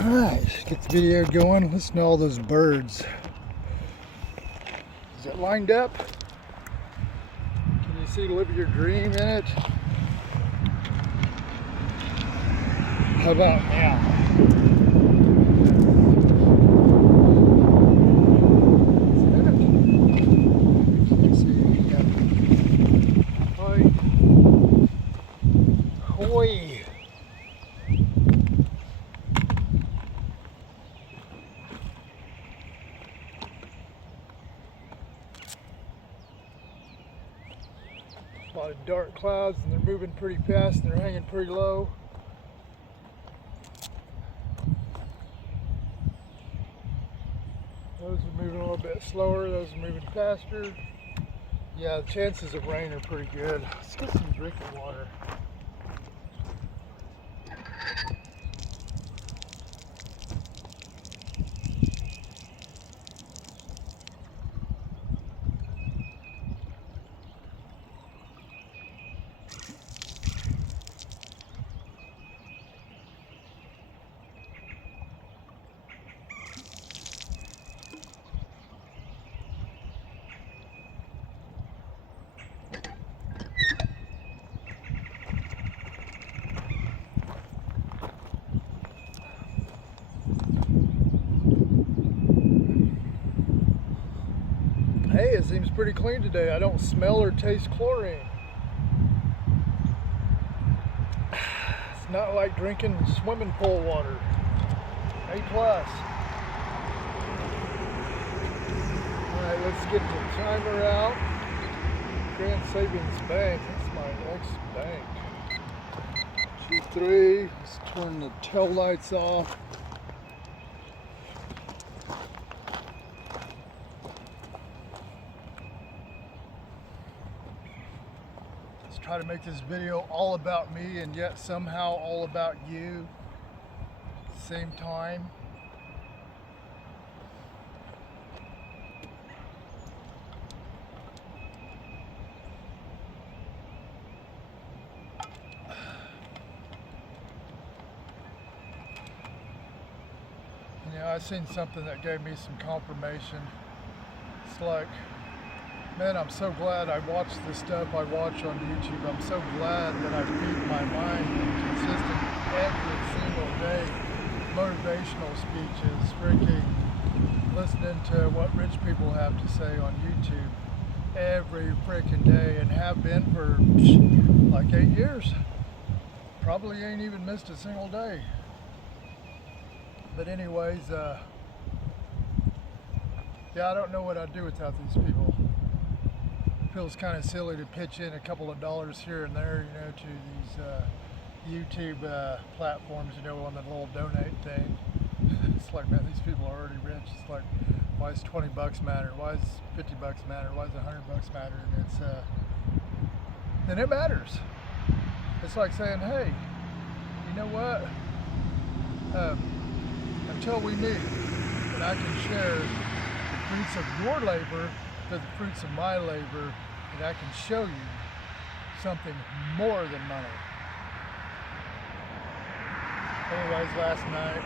Alright, let's get the video going. Listen to all those birds. Is it lined up? Can you see Live Your Dream in it? How about now? A lot of dark clouds, and they're moving pretty fast, and they're hanging pretty low. Those are moving a little bit slower, those are moving faster. Yeah, the chances of rain are pretty good. Let's get some drinking water. Hey, it seems pretty clean today. I don't smell or taste chlorine. It's not like drinking swimming pool water. A+. Alright, let's get the timer out. Grand Savings Bank, that's my ex-bank. G3, let's turn the tail lights off. Try to make this video all about me and yet somehow all about you at the same time. You know, I seen something that gave me some confirmation. It's like, man, I'm so glad I watch the stuff I watch on YouTube. I'm so glad that I feed my mind consistent every single day. Motivational speeches, freaking listening to what rich people have to say on YouTube every freaking day, and have been for like 8 years. Probably ain't even missed a single day. But anyways, yeah, I don't know what I'd do without these people. Feels kind of silly to pitch in a couple of dollars here and there, you know, to these YouTube platforms, you know, on the little donate thing. It's like, man, these people are already rich. It's like, why does 20 bucks matter? Why does 50 bucks matter? Why does 100 bucks matter? And it's, and it matters. It's like saying, hey, you know what? Until we meet, that I can share the fruits of your labor to the fruits of my labor, and I can show you something more than money. Anyways, last night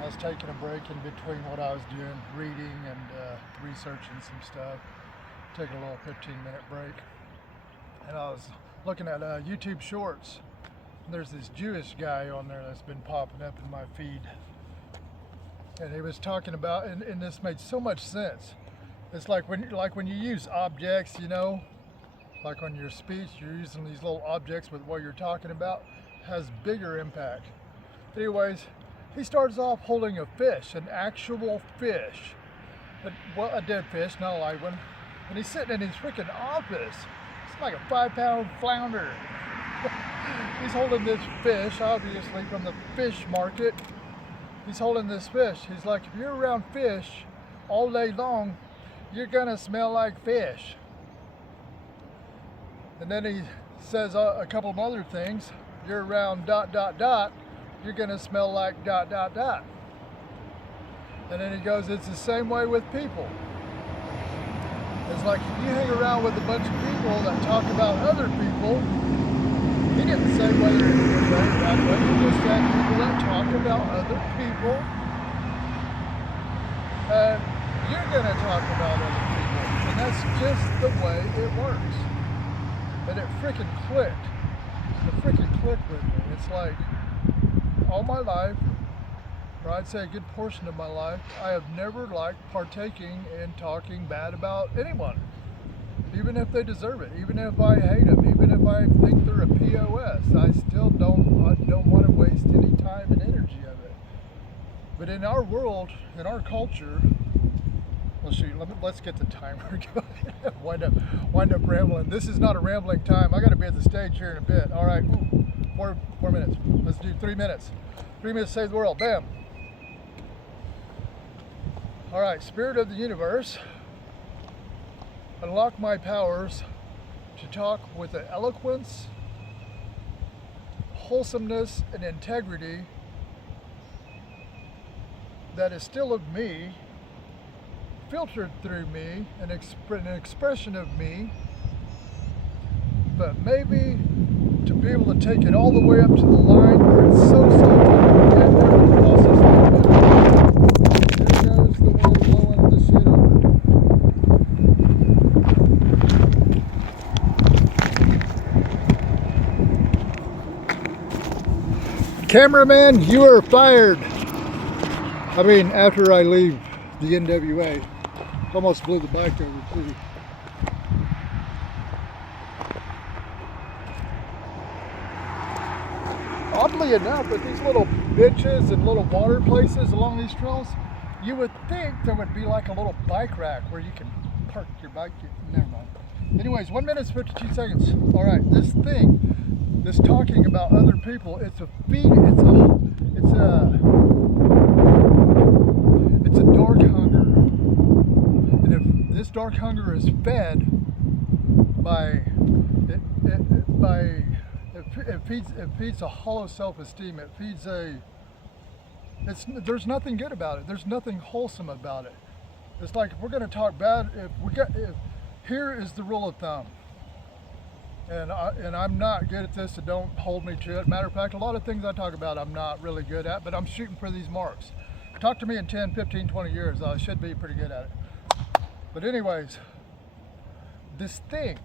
I was taking a break in between what I was doing, reading and researching some stuff, taking a little 15-minute break, and I was looking at YouTube Shorts. And there's this Jewish guy on there that's been popping up in my feed, and he was talking about, and this made so much sense. It's like when you use objects, you know, like on your speech, you're using these little objects with what you're talking about, has bigger impact. Anyways, he starts off holding a fish, an actual fish, well, a dead fish, not a live one, and he's sitting in his freaking office. It's like a 5-pound flounder. He's holding this fish, obviously from the fish market. He's holding this fish. He's like, if you're around fish all day long, you're gonna smell like fish. And then he says a couple of other things. You're around ... you're gonna smell like ... And then he goes, it's the same way with people. It's like if you hang around with a bunch of people that talk about other people, he didn't say whether it's good way or bad way. He just said people that talk about about other people, and you're going to talk about other people. And that's just the way it works. And it freaking clicked. It freaking clicked with me. It's like all my life, or I'd say a good portion of my life, I have never liked partaking in talking bad about anyone. Even if they deserve it, even if I hate them, even if I think they're a POS, I still don't want to waste any time and energy of it. But in our world, in our culture, well, shoot, let's get the timer going. wind up rambling. This is not a rambling time. I got to be at the stage here in a bit. All right, 4 minutes. Let's do 3 minutes. 3 minutes to save the world. Bam. All right, Spirit of the Universe. Unlock my powers to talk with the eloquence, wholesomeness, and integrity that is still of me, filtered through me, an expression of me, but maybe to be able to take it all the way up to the line where it's so salty and there the process like that. There goes the wind blowing the shit over. Cameraman, you are fired. I mean, after I leave the NWA, almost blew the bike over too. Oddly enough, with these little bitches and little water places along these trails, you would think there would be like a little bike rack where you can park your bike. Never mind. Anyways, 1 minute, 52 seconds. All right, this talking about other people, it's a dark hunger. And if this dark hunger is fed it feeds a hollow self-esteem. It feeds there's nothing good about it. There's nothing wholesome about it. It's like if we're going to talk bad, here is the rule of thumb. And I'm not good at this, so don't hold me to it. Matter of fact, a lot of things I talk about I'm not really good at, but I'm shooting for these marks. Talk to me in 10, 15, 20 years, I should be pretty good at it. But anyways, this thing,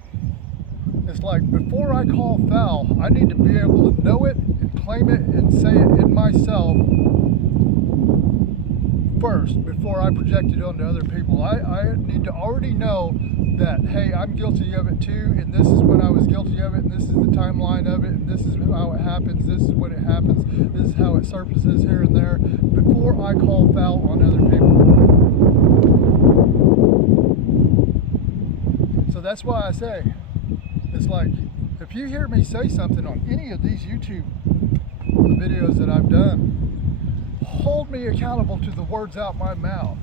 it's like before I call foul, I need to be able to know it and claim it and say it in myself first before I project it onto other people. I need to already know that, hey, I'm guilty of it too, and this is when I was guilty of it, and this is the timeline of it, and this is how it happens, this is when it happens, this is how it surfaces here and there, before I call foul on other people. So that's why I say, it's like, if you hear me say something on any of these YouTube videos that I've done, hold me accountable to the words out my mouth.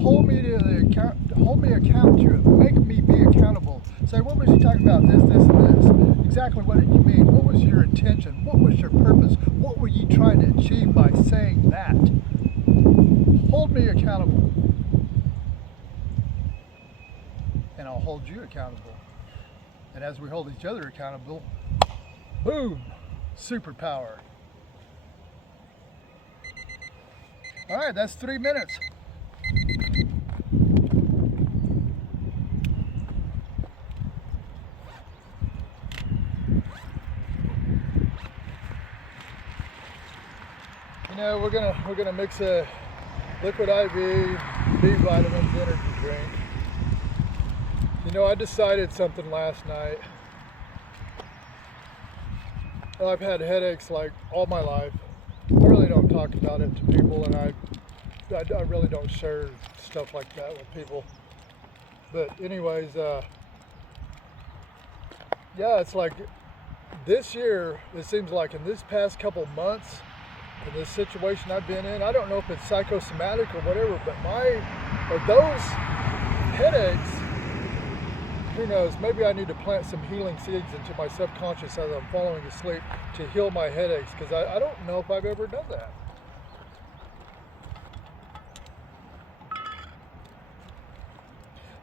Hold me account to it. Make me be accountable. Say, what was you talking about? This, and this. Exactly what did you mean? What was your intention? What was your purpose? What were you trying to achieve by saying that? Hold me accountable. And I'll hold you accountable. And as we hold each other accountable, boom, superpower. All right, that's 3 minutes. You know, we're gonna mix a liquid IV, B vitamins, energy drink. You know, I decided something last night. I've had headaches like all my life. I really don't talk about it to people, and I really don't share stuff like that with people. But anyways, yeah, it's like this year, it seems like in this past couple months, in this situation I've been in, I don't know if it's psychosomatic or whatever, but those headaches, who knows, maybe I need to plant some healing seeds into my subconscious as I'm falling asleep to heal my headaches, because I don't know if I've ever done that.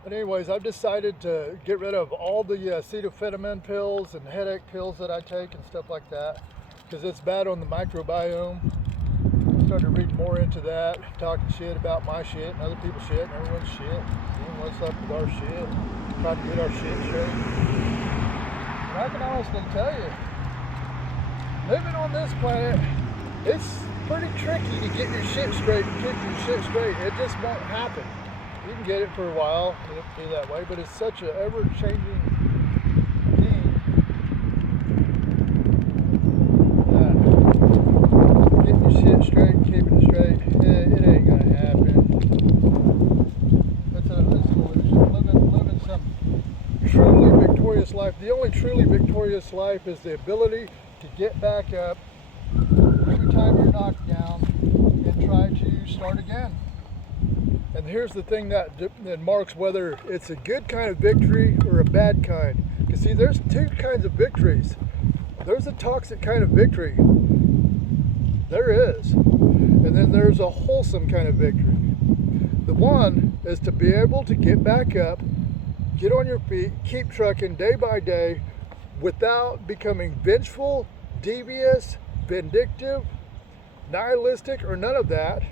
But anyways, I've decided to get rid of all the acetaminophen pills and headache pills that I take and stuff like that, because it's bad on the microbiome. started reading more into that, talking shit about my shit and other people's shit and everyone's shit, seeing what's up with our shit, trying to get our shit straight. And I can honestly tell you, living on this planet, it's pretty tricky to get your shit straight and keep your shit straight. It just won't happen. You can get it for a while, it'll be that way, but it's such an ever-changing thing that getting your shit straight and keeping it straight, it ain't gonna happen. It's an illusion. Living some truly victorious life. The only truly victorious life is the ability to get back up every time you're knocked down and try to start again. And here's the thing that marks whether it's a good kind of victory or a bad kind. Because see, there's two kinds of victories. There's a toxic kind of victory. There is. And then there's a wholesome kind of victory. The one is to be able to get back up, get on your feet, keep trucking day by day without becoming vengeful, devious, vindictive, nihilistic, or none of that.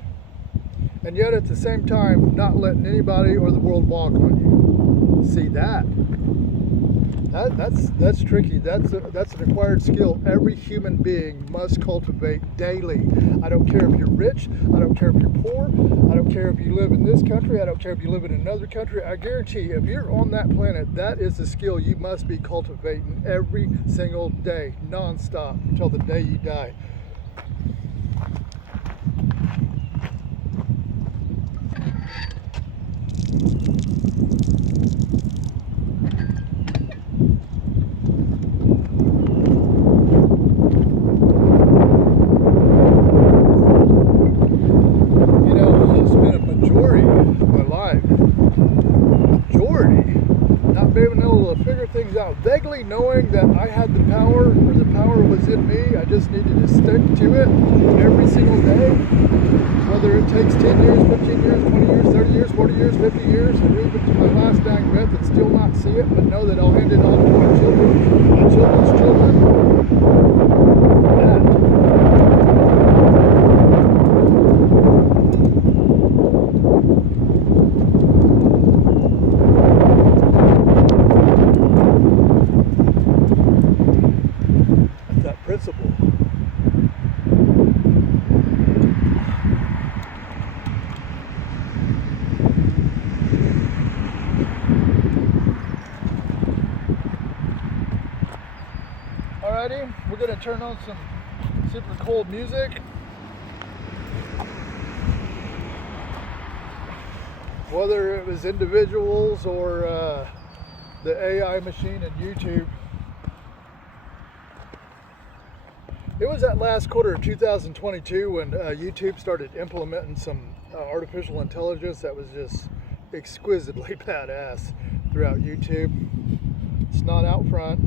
And yet at the same time, not letting anybody or the world walk on you. See that's tricky. That's an acquired skill every human being must cultivate daily. I don't care if you're rich, I don't care if you're poor, I don't care if you live in this country, I don't care if you live in another country. I guarantee if you're on that planet, that is a skill you must be cultivating every single day, non-stop, until the day you die. Things out, vaguely knowing that I had the power, or the power was in me. I just needed to stick to it every single day, whether it takes 10 years, 15 years, 20 years, 30 years, 40 years, 50 years, or even to my last dying breath and still not see it, but know that I'll hand it on to my children, my children's children. Principle. Alrighty, we're going to turn on some super cold music. Whether it was individuals or the AI machine and YouTube. It was that last quarter of 2022 when YouTube started implementing some artificial intelligence that was just exquisitely badass throughout YouTube. It's not out front.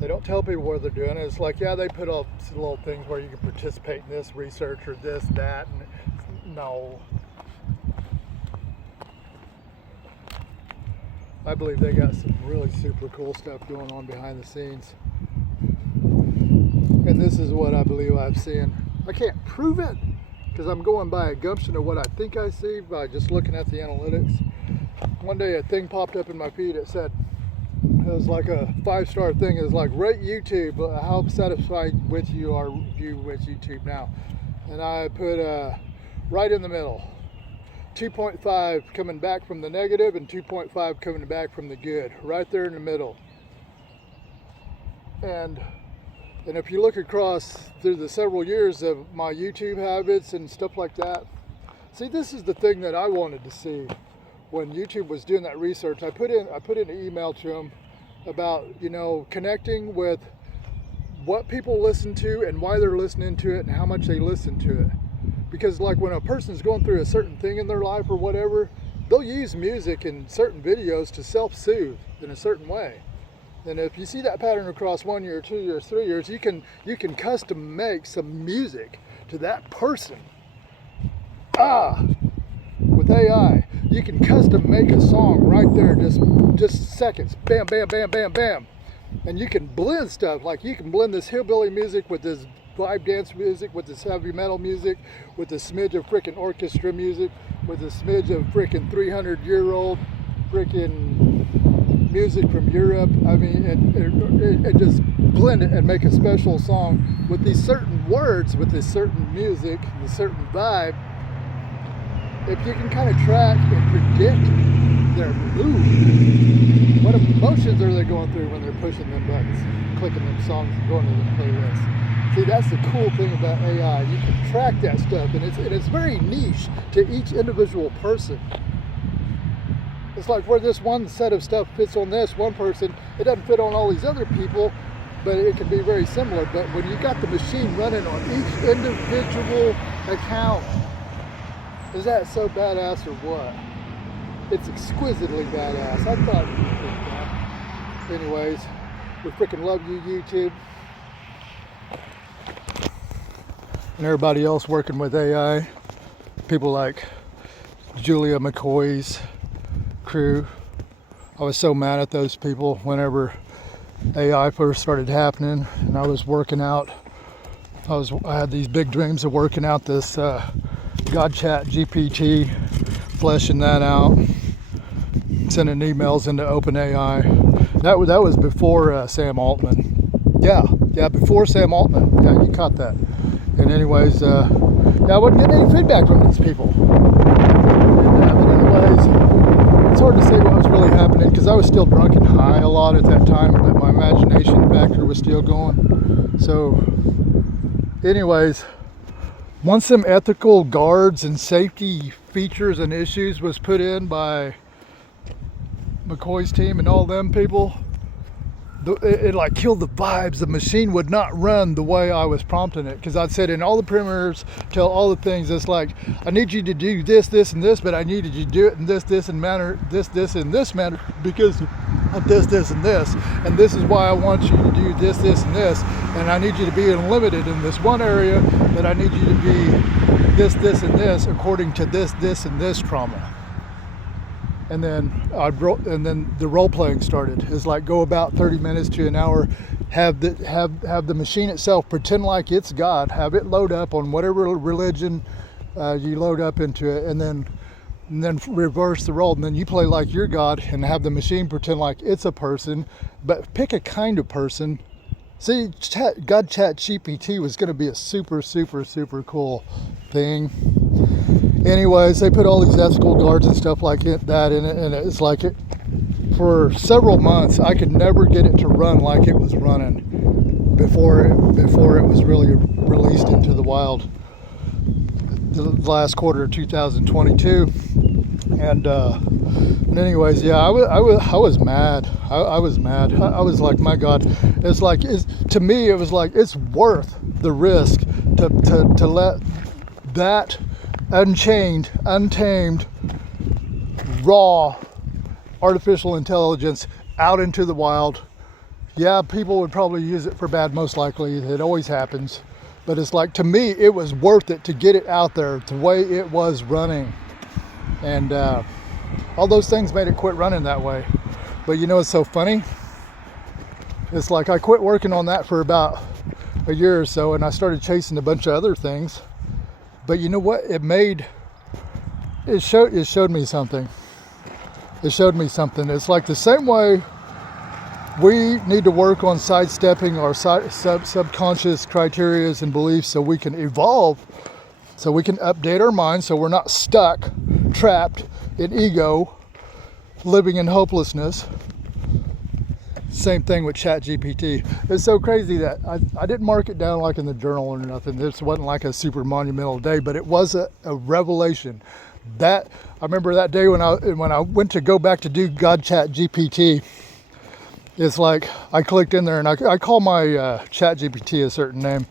They don't tell people what they're doing. It's like, yeah, they put up some little things where you can participate in this research or this, that, and no. I believe they got some really super cool stuff going on behind the scenes. And this is what I believe I've seen. I can't prove it because I'm going by a gumption of what I think I see by just looking at the analytics. One day a thing popped up in my feed. It said, it was like a 5-star thing. It was like, rate YouTube. How satisfied with you are you with YouTube now? And I put right in the middle. 2.5 coming back from the negative and 2.5 coming back from the good. Right there in the middle. And if you look across through the several years of my YouTube habits and stuff like that, see, this is the thing that I wanted to see when YouTube was doing that research. I put in an email to them about, connecting with what people listen to and why they're listening to it and how much they listen to it. Because like when a person's going through a certain thing in their life or whatever, they'll use music in certain videos to self-soothe in a certain way. And if you see that pattern across 1 year, 2 years, 3 years, you can custom make some music to that person. With AI, you can custom make a song right there, just seconds, bam, bam, bam, bam, bam. And you can blend stuff, like you can blend this hillbilly music with this vibe dance music, with this heavy metal music, with a smidge of freaking orchestra music, with a smidge of freaking 300-year-old freaking music from Europe. I mean, and just blend it and make a special song with these certain words, with this certain music, the certain vibe. If you can kind of track and predict their mood, what emotions are they going through when they're pushing them buttons, clicking them songs, and going to the playlist. See, that's the cool thing about AI. You can track that stuff, and it's very niche to each individual person. It's like where this one set of stuff fits on this one person, it doesn't fit on all these other people, but it can be very similar. But when you got the machine running on each individual account, is that so badass or what? It's exquisitely badass. I thought you would think that. Anyways, we freaking love you, YouTube. And everybody else working with AI. People like Julia McCoy's crew. I was so mad at those people whenever AI first started happening, and I was working out. I had these big dreams of working out this GodChat GPT, fleshing that out, sending emails into OpenAI. That was before Sam Altman. Yeah, before Sam Altman. Yeah, you caught that. And anyways, I wasn't getting any feedback from these people. But anyways, it's hard to say what was really happening because I was still drunk and high a lot at that time, but my imagination factor was still going. So, anyways, once some ethical guards and safety features and issues was put in by McCoy's team and all them people, it like killed the vibes. The machine would not run the way I was prompting it, because I'd said in all the parameters, tell all the things, it's like, I need you to do this, this, and this, but I needed you to do it in this, and manner, this, and this manner, because of this, and this is why I want you to do this, and this, and I need you to be limited in this one area, but I need you to be this, and this, according to this, and this trauma. And then the role playing started. It's like go about 30 minutes to an hour, have the machine itself pretend like it's God, have it load up on whatever religion you load up into it, and then reverse the role, and then you play like you're God and have the machine pretend like it's a person, but pick a kind of person. See, GodChat GPT was going to be a super cool thing. Anyways, they put all these ethical guards and stuff like that in it, and it's like for several months I could never get it to run like it was running before it was really released into the wild the last quarter of 2022. And anyways, yeah, I was mad. I was mad. I was like, my God, it's like, to me, it was like, it's worth the risk to let that unchained, untamed, raw artificial intelligence out into the wild. Yeah, people would probably use it for bad, most likely. It always happens. But it's like, to me, it was worth it to get it out there the way it was running. And all those things made it quit running that way. But you know what's so funny? It's like I quit working on that for about a year or so, and I started chasing a bunch of other things. But you know what? It showed me something. It showed me something. It's like the same way we need to work on sidestepping our subconscious criterias and beliefs so we can evolve, so we can update our minds, so we're not stuck, trapped in ego, living in hopelessness. Same thing with ChatGPT. It's so crazy that I didn't mark it down like in the journal or nothing. This wasn't like a super monumental day, but it was a revelation. That I remember that day when I went to go back to do GodChat GPT. It's like I clicked in there and I call my ChatGPT a certain name,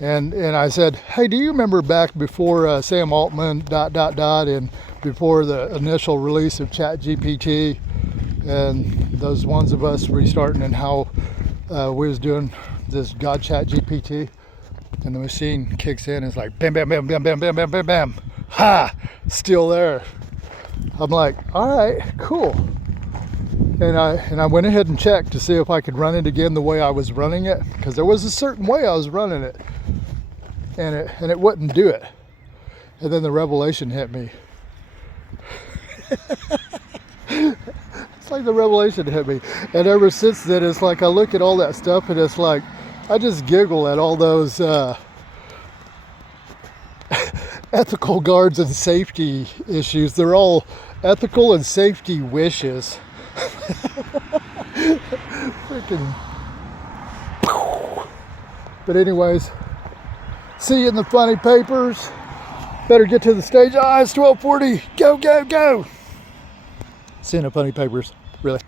and I said, hey, do you remember back before Sam Altman ... and before the initial release of ChatGPT? And those ones of us restarting and how we was doing this GodChat GPT, and the machine kicks in and it's like bam, bam, bam, bam, bam, bam, bam, bam, bam, still there. I'm like, all right, cool. And I went ahead and checked to see if I could run it again the way I was running it, because there was a certain way I was running it, and it wouldn't do it. And then the revelation hit me. It's like the revelation hit me, and ever since then, it's like I look at all that stuff, and it's like I just giggle at all those ethical guards and safety issues. They're all ethical and safety wishes. Freaking. But anyways, see you in the funny papers. Better get to the stage. Ah, it's 12:40. Go, go, go. See you in the funny papers. Really.